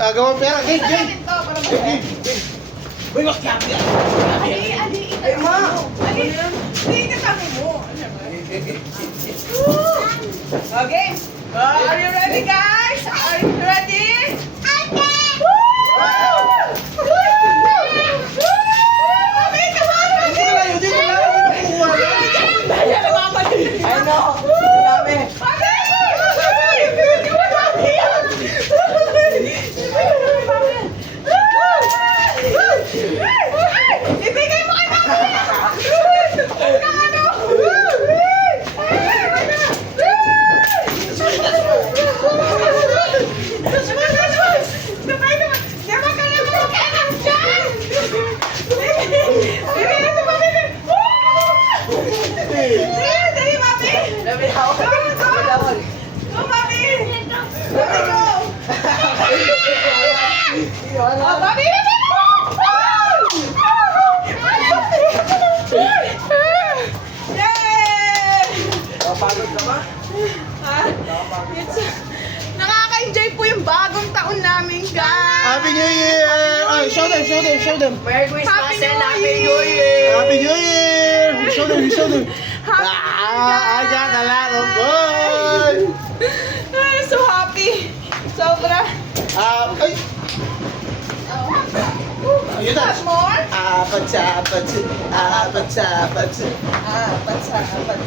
Gawa pera. Game, game. Gamit ko para Game, mag- game. Uy, wag yan. Ay, ma! Hindi kasama mo. Okay. Are you ready, guys? Are you ready? I know. Dami. Ibigay mo kay mami! Ano? Sabay naman! Diba ka lang mo kaya dyan? Bibigay ito mami! Dali mami! Dali ako! Go mami! Mami go! Oh, mami! Yay! Pagod naman. Ha? Nakaka-enjoy po yung bagong taon namin, guys! Happy New Year! Ay, show them, show them, show them. Merry Christmas and Happy New Year! Happy New Year! Show them, show them. Happy I got a lot of fun! Ay, so happy! Sobra! Ay! Ayun na. Have more? Apat sa apat. Apat sa apat. Apat sa apat.